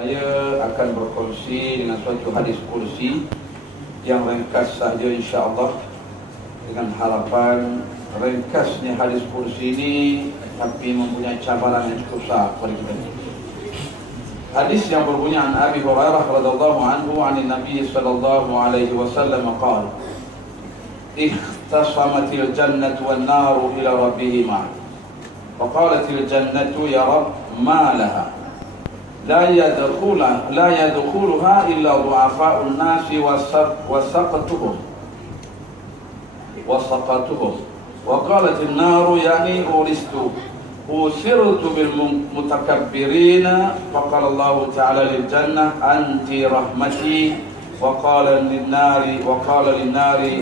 Saya akan berkongsi dengan suatu hadis kursi yang ringkas saja insya-Allah, dengan harapan ringkasnya hadis kursi ini tapi mempunyai cabaran yang cukup besar pada kita. Hadis yang berbunyi an Abi Hurairah radhiyallahu anhu anin Nabi sallallahu alaihi wasallam qala ikhtasamatil jannatu wan naru ila rabbihima wa qalatil jannatu ya rabb ma laha la yadkhuluha illa du'afa'un nasi wasaqatuhum wa qalatil naru yani usirtu bil mutakabbirina faqala Allah ta'ala lil jannah anti rahmati wa qala lin nari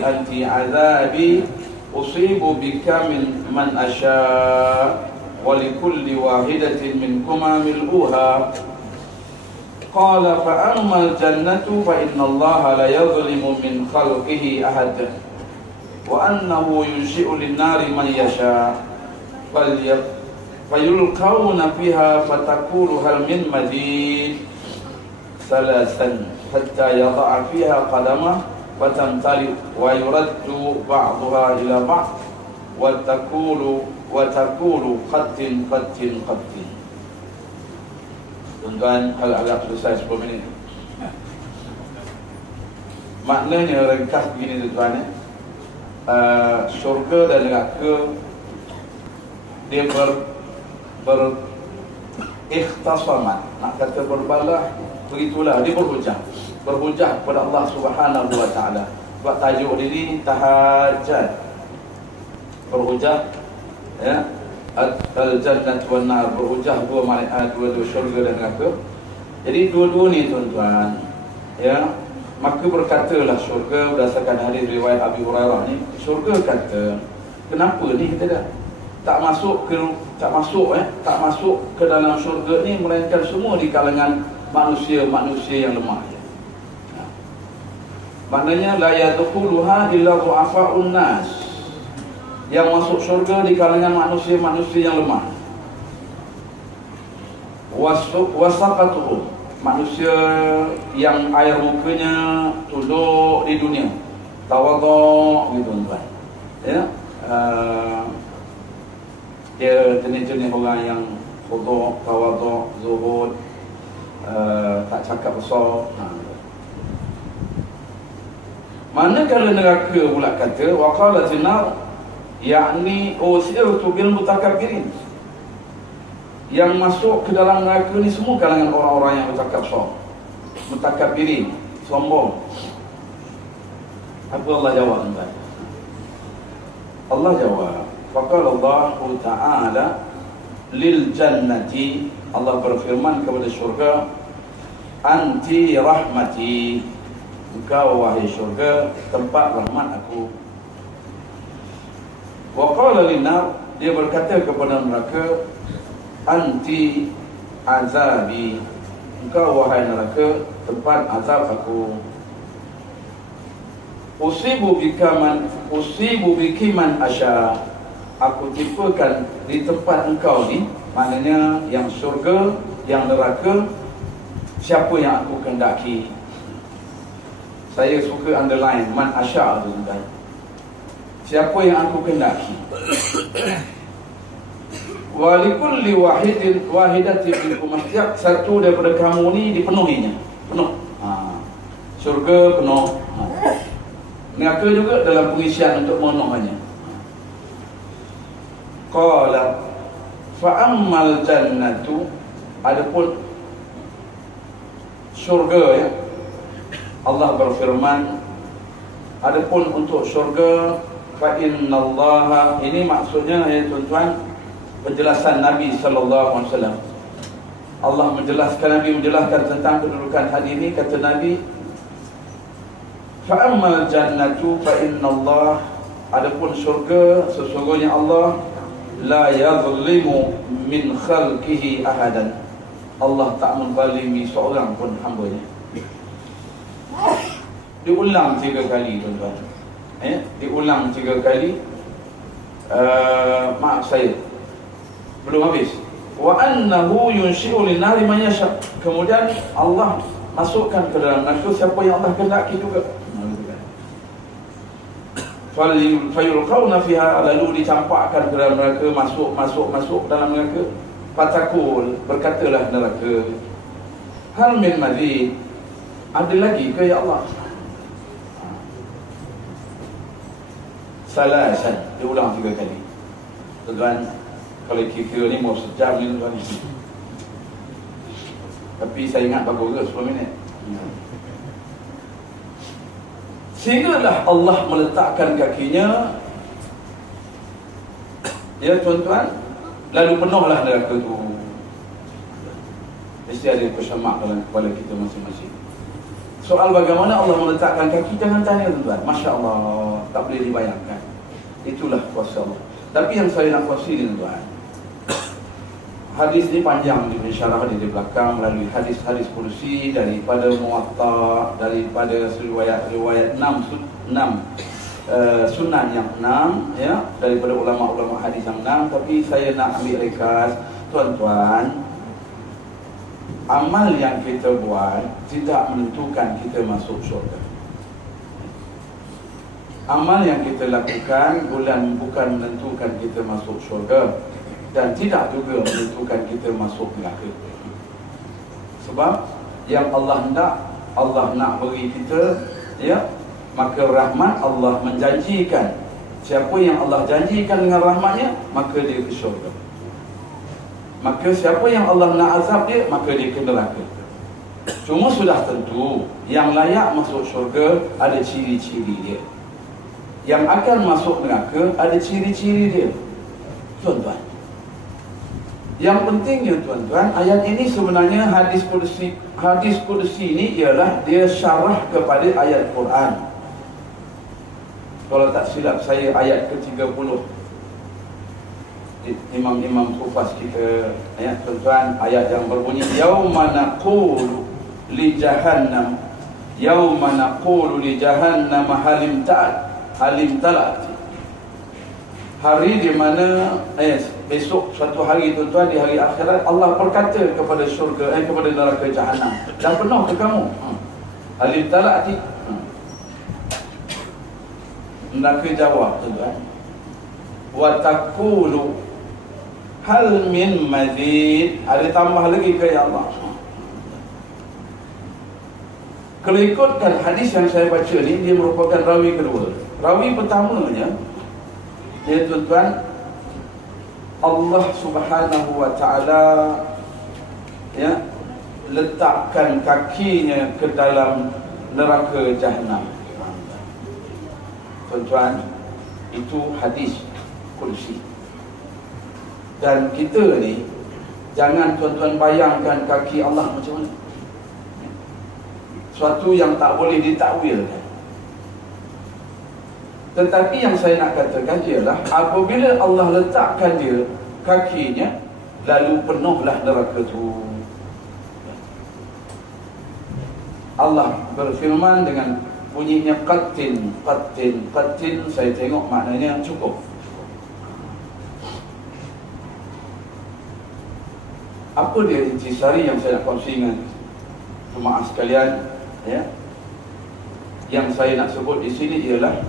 anti azabi usibu bika man asha wa likulli wahidatin minkuma mil'uha qala fa ammal jannatu fa inna Allah la yadhlimu min khalqihi ahada wa annahu yunshi'u lin nari man yasha fayulqawna fiha fatakulu hal min mazid salasan hatta yada'a fiha qadamah fatamtali wa yuraddu ba'daha ila ba'd wa takulu qattin. Tuan-tuan, agak selesai 10 minit. Maknanya ringkas begini tuan-tuan, syurga dan neraka dia berikhtasamat, nak kata berbalah, begitulah, dia berhujah kepada Allah Subhanahu wa taala. Sebab tajuk ini tahajat, berhujah ya, al-jannah wan nar, berhujah dua syurga dan neraka. Jadi dua-dua ni tuan-tuan ya, maka berkatalah syurga berdasarkan hadis riwayat Abi Hurairah ni, syurga kata, kenapa ni kita tak masuk ke dalam syurga ni melainkan semua di kalangan manusia yang lemah. Maknanya la yadkhuluha illa du'afa'un nas. Yang masuk syurga di kalangan manusia yang lemah. Wasaqatuhum, manusia yang air mukanya tunduk di dunia, tawadhu gitu tuan. Ya, dia jenis-jenis orang yang khudu', tawadhu', zuhud, tak cakap besar. Manakala neraka pula kata wa qalatin nar yakni usirtu bil mutakabbirin, yang masuk ke dalam neraka ni semua kalangan orang-orang yang bertakabur, mutakabbirin, sombong. Apa Allah jawab tuan? Allah jawab, faqala Allah Ta'ala lil jannati, Allah berfirman kepada syurga, anti rahmati, engkau wahai syurga tempat rahmat aku. Wa qala lin nar, dia berkata kepada neraka, anti azabi, engkau wahai neraka tempat azab aku. Usibu biki man asya, aku timpakan di tempat engkau ni, maknanya yang syurga, yang neraka, siapa yang aku kehendaki. Saya suka underline man asya tu tuan. Siapa yang aku kehendaki. Wa likulli wahidatin minkum, setiap satu daripada kamu ni dipenuhinya, penuh. Syurga penuh. Neraka juga dalam pengisian untuk memenuhnya. Qala fa ammal jannatu, adapun syurga ya, Allah berfirman, adapun untuk syurga, fa innallaha, ini maksudnya ya tuan-tuan, penjelasan Nabi sallallahu alaihi wasallam. Allah menjelaskan tentang kedudukan hadis ini. Kata Nabi, fa ammal jannatu fa innallah, adapun syurga, sesungguhnya Allah la yadhlimu min khalqihi ahadan, Allah tak menzalimi seorang pun hamba-Nya. Diulang 3 kali tuan-tuan. Diulang 3 kali. Maaf saya belum habis. wa annahu yunshi'u lin-nari man yasha. Kemudian Allah masukkan ke dalam neraka siapa yang Allah kehendaki juga. Fayulqawna fiha, lalu dicampakkan ke dalam neraka, masuk dalam neraka. Fatakul, berkatalah neraka, hal min mazid, ada lagi ke ya Allah? Salasan, diulang 3 kali. Tuan, kalau kira ni mau sejam ni tuan. Tapi saya ingat bagus ke 10 minit. Sehinggalah Allah meletakkan kakinya, ya tuan-tuan, lalu penuhlah neraka tu. Mesti ada persemak dalam kepala kita masing-masing. Soal bagaimana Allah meletakkan kaki, jangan tanya tuan-tuan. Masya Allah, tak boleh dibayangkan. Itulah kuasa Allah. Tapi yang saya nak kongsi ni tuan, hadis ni panjang disyarah di belakang melalui hadis-hadis kursi daripada Muwatta, daripada riwayat 6 sunan yang 6, ya, daripada ulama-ulama hadis yang 6. Tapi saya nak ambil rekas tuan-tuan, amal yang kita buat tidak menentukan kita masuk syurga. Amal yang kita lakukan bukan menentukan kita masuk syurga, dan tidak juga menentukan kita masuk neraka. Sebab yang Allah nak beri kita, ya, maka rahmat Allah menjanjikan. Siapa yang Allah janjikan dengan rahmatnya, maka dia ke syurga. Maka siapa yang Allah nak azab dia, maka dia ke neraka. Cuma sudah tentu yang layak masuk syurga ada ciri-ciri dia, yang akan masuk neraka ada ciri-ciri dia. Tuan-tuan, yang pentingnya tuan-tuan, ayat ini sebenarnya hadis kursi ini ialah dia syarah kepada ayat Quran. Kalau tak silap saya ayat ke-30. Imam-imam kufas kita, ayat tuan-tuan, ayat yang berbunyi yauma naqulu li jahannam halim talat. Hari di mana besok suatu hari tuan-tuan, di hari akhirat, Allah berkata kepada syurga, kepada neraka jahanam, dah penuh ke kamu? Halim talat. Neraka jawab tuan-tuan, wa taqulu hal min mazid, ada tambah lagi ke ya Allah? Kalau ikutkan hadis yang saya baca ni, dia merupakan rawi kedua. Rawi pertamanya, ya tuan-tuan, Allah Subhanahu wa ta'ala, ya, letakkan kakinya ke dalam neraka jahanam. Tuan-tuan, itu hadis kursi. Dan kita ni, jangan tuan-tuan bayangkan kaki Allah macam mana. Suatu yang tak boleh ditakwilkan. Tetapi yang saya nak katakan ialah, apabila Allah letakkan dia kakinya, lalu penuhlah neraka itu. Allah berfirman dengan bunyinya qatin. Saya tengok maknanya cukup. Apa dia intisari yang saya nak kongsi dengan jemaah sekalian, ya? Yang saya nak sebut di sini ialah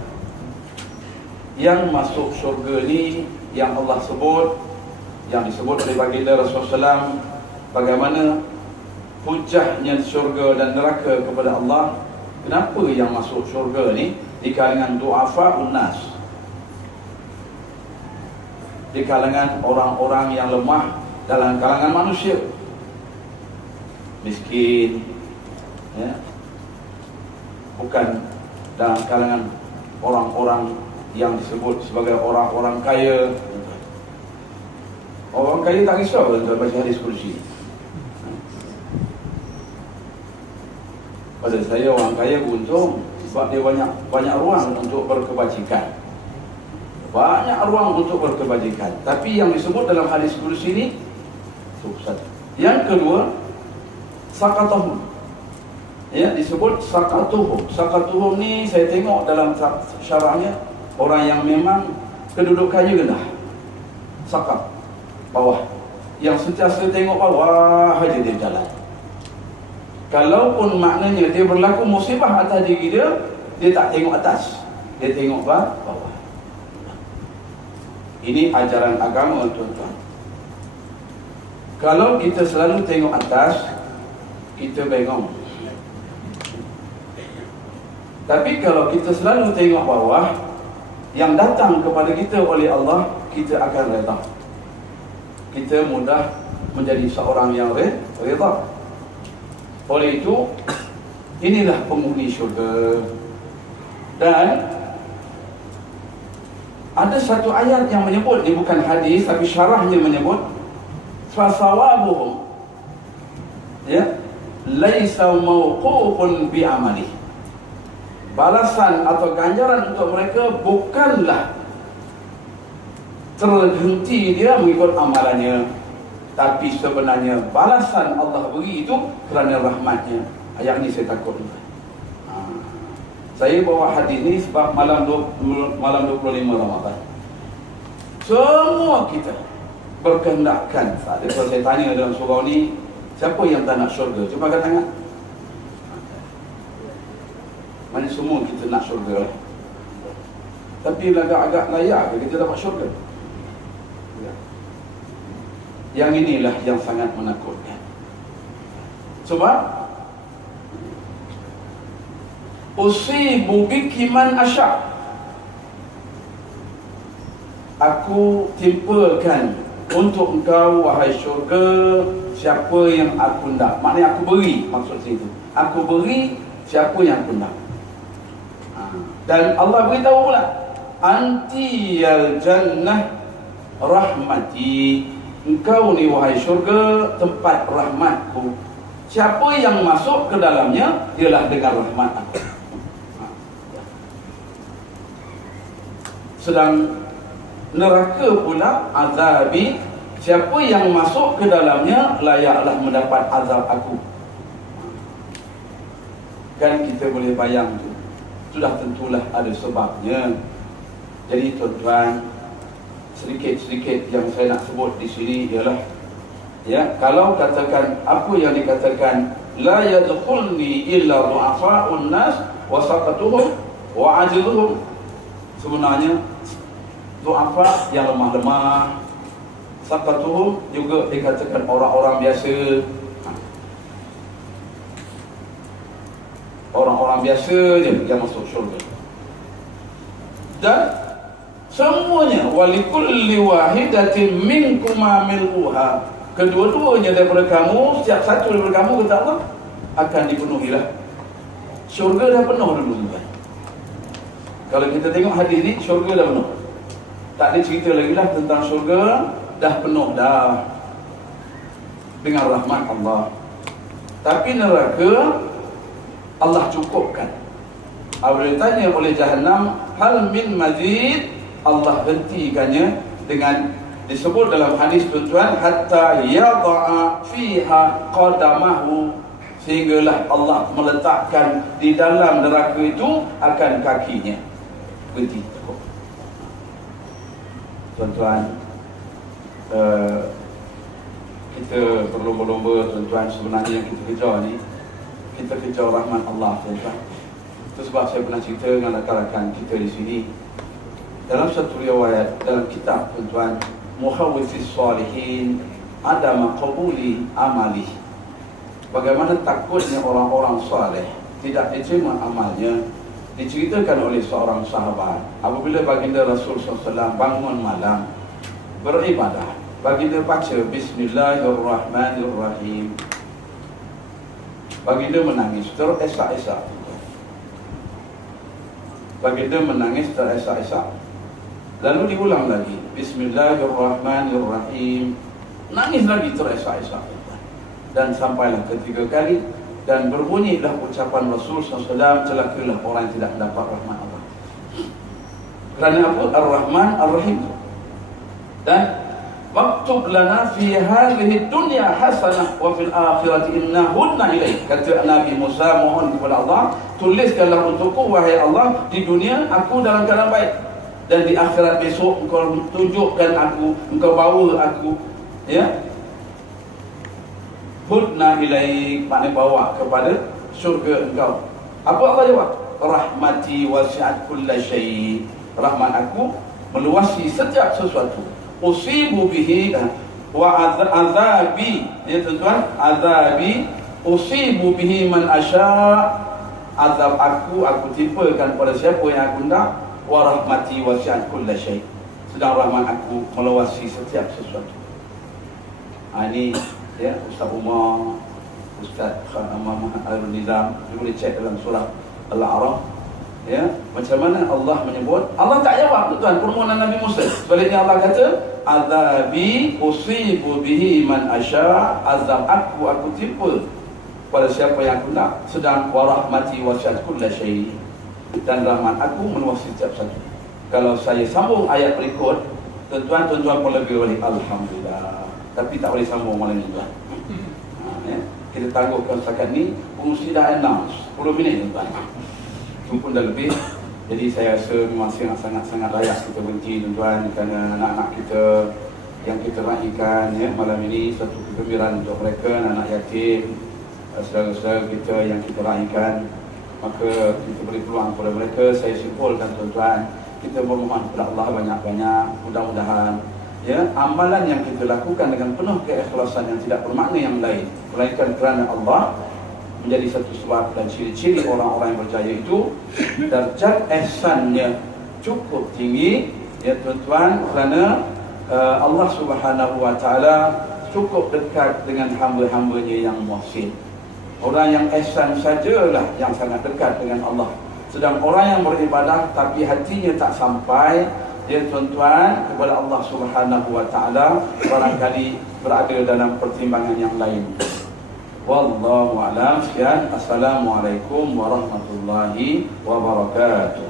yang masuk syurga ni, yang Allah sebut, yang disebut oleh baginda Rasulullah SAW, bagaimana hujahnya syurga dan neraka kepada Allah. Kenapa yang masuk syurga ni di kalangan du'afa unnas, di kalangan orang-orang yang lemah dalam kalangan manusia, miskin, ya, bukan dalam kalangan orang-orang yang disebut sebagai orang-orang kaya. Orang kaya tak risau kalau baca hadis kursi. Pada saya, orang kaya beruntung sebab dia banyak ruang untuk berkebajikan. Banyak ruang untuk berkebajikan. Tapi yang disebut dalam hadis kursi ini, itu satu. Yang kedua, sakatuhum. Ya, disebut sakatuhum. Sakatuhum ni saya tengok dalam syarahnya, orang yang memang kedudukannya rendah. Sakat, bawah. yang sentiasa tengok bawah saja dia jalan. Kalaupun maknanya dia berlaku musibah atas diri dia, dia tak tengok atas, dia tengok bawah. Ini ajaran agama, tuan-tuan. Kalau kita selalu tengok atas, kita bengong. Tapi kalau kita selalu tengok bawah, yang datang kepada kita oleh Allah, kita akan redha. Kita mudah menjadi seorang yang redha. Oleh itu, inilah penghuni syurga. Dan ada satu ayat yang menyebut, ini bukan hadis tapi syarahnya menyebut, fasawabuhum laisa mawqufun bi amali. Balasan atau ganjaran untuk mereka bukanlah terhenti dia mengikut amalannya, tapi sebenarnya balasan Allah beri itu kerana rahmatnya. Ayat ini saya takut. Saya bawa hadis ini sebab malam 25 Ramadan, semua kita berkehendakkan. Kalau saya tanya dalam surau ni, siapa yang tak nak syurga? Cuba angkat tangan. Mana semua kita nak syurga lah. Tapi agak-agak layak kita dapat syurga. Yang inilah yang sangat menakutkan. Sebab usibu biki man asya', aku timpakan untuk engkau wahai syurga siapa yang aku nak. Maknanya aku beri, maksud saya itu, aku beri siapa yang aku nak. Dan Allah beritahu pula, anti al jannah rahmati, engkau ni wahai syurga tempat rahmatku. Siapa yang masuk ke dalamnya ialah dengan rahmat aku. Sedang neraka pula azabi, siapa yang masuk ke dalamnya layaklah mendapat azab aku. Kan kita boleh bayang tu, sudah tentulah ada sebabnya. Jadi tuan-tuan, sedikit-sedikit yang saya nak sebut di sini ialah, kalau katakan apa yang dikatakan la yadkhulni illa du'afa'un nas wa saqatuhum wa ajiluhum, sebenarnya du'afa yang lemah-lemah, saqatuhum juga dikatakan orang-orang biasa. Orang-orang biasa je yang masuk syurga. Dan semuanya walikulli wahidatin minkuma mil'uha, kedua-duanya daripada kamu, setiap satu daripada kamu, kata Allah, akan dipenuhilah. Syurga dah penuh dulu kan. Kalau kita tengok hadis ni, syurga dah penuh. Tak ada cerita lagi lah tentang syurga, dah penuh dah dengan rahmat Allah. Tapi neraka Allah cukupkan. Apabila ditanya oleh Jahannam, hal min mazid, Allah hentikannya dengan disebut dalam hadis, tuan-tuan, hatta yada'a fiha qadamahu, sehinggalah Allah meletakkan di dalam neraka itu akan kakinya. Berhenti. Tuan-tuan, kita berlomba-lomba, tuan-tuan. Sebenarnya yang kita kejar ni, kita kejar rahmat Allah, tuan-tuan. Itu sebab saya pernah cerita dengan rakan-rakan kita di sini. Dalam satu riwayat dalam kitab, tuan-tuan, Mukhawifis Salihin, ada maqbuli amali, bagaimana takutnya orang-orang saleh tidak diterima amalnya. Diceritakan oleh seorang sahabat, apabila baginda Rasul SAW bangun malam beribadah, baginda baca Bismillahirrahmanirrahim, baginda menangis teresak-esak. Baginda menangis teresak-esak. Lalu diulang lagi, Bismillahirrahmanirrahim, nangis lagi teresak-esak. Dan sampailah ketiga kali, dan berbunyilah ucapan Rasul SAW, celakalah orang yang tidak mendapat rahmat Allah. Kerana apa? Ar-Rahman Ar-Rahim. Dan maktub lana fi hadhihi dunya hasanah wa fil akhirati inna hudna ilaih. Kata Nabi Musa mohon kepada Allah, tuliskanlah untukku wahai Allah, di dunia aku dalam keadaan baik, dan di akhirat besok engkau tunjukkan aku, engkau bawa aku hudna ilaik, maknanya bawa kepada syurga engkau. Apa Allah jawab? Rahmati wasi'at kulla syai'. Rahmat aku meluasi setiap sesuatu. Usibu bihi wa azabi, ya tuan-tuan, azabi usibu bihi man asya'. Azab aku timpakan pada siapa yang aku nak. Wa rahmati wasi'at kulla syai'. Sedang rahmat aku meluasi setiap sesuatu. Ini ya, Ustaz Umar, Ustaz Muhammad Al-Nizam, boleh cek dalam surah Al-A'raf, ya, macam mana Allah menyebut. Allah tak jawab tuan permohonan Nabi Musa. Sebaliknya Allah kata, azabi usibu bihi man asya'. Azab aku timpa pada siapa yang aku nak. Sedang warahmati wasi'at kulla syai'. Dan rahmat aku meluasi setiap satu. Kalau saya sambung ayat berikut, tuan-tuan pun lebih boleh alhamdulillah. Tapi tak boleh sambung malam ni tuan. Ya. Kita tangguhkan setakat ni. Pengurusi dah announce 10 minit tuan. Itu pun dah lebih. Jadi saya rasa memang sangat-sangat layak kita berhenti tuan-tuan, kerana anak-anak kita yang kita rahimkan ya, malam ini satu kegembiraan untuk mereka, anak yatim, saudara-saudara kita yang kita rahimkan. Maka kita beri peluang kepada mereka. Saya simpulkan tuan-tuan, kita bermohon kepada Allah banyak-banyak. Mudah-mudahan ya, amalan yang kita lakukan dengan penuh keikhlasan yang tidak bermakna yang lain, melainkan kerana Allah, menjadi satu sebab dan ciri-ciri orang-orang yang berjaya itu. Darjat ihsannya cukup tinggi ya tuan-tuan, kerana Allah Subhanahu wa taala cukup dekat dengan hamba-hambanya yang muhsin. Orang yang ihsan sajalah yang sangat dekat dengan Allah. Sedang orang yang beribadah tapi hatinya tak sampai, dia tuan-tuan, kepada Allah Subhanahu wa taala, barangkali berada dalam pertimbangan yang lain. Wallahu a'lam. Sekian. Assalamualaikum warahmatullahi wabarakatuh.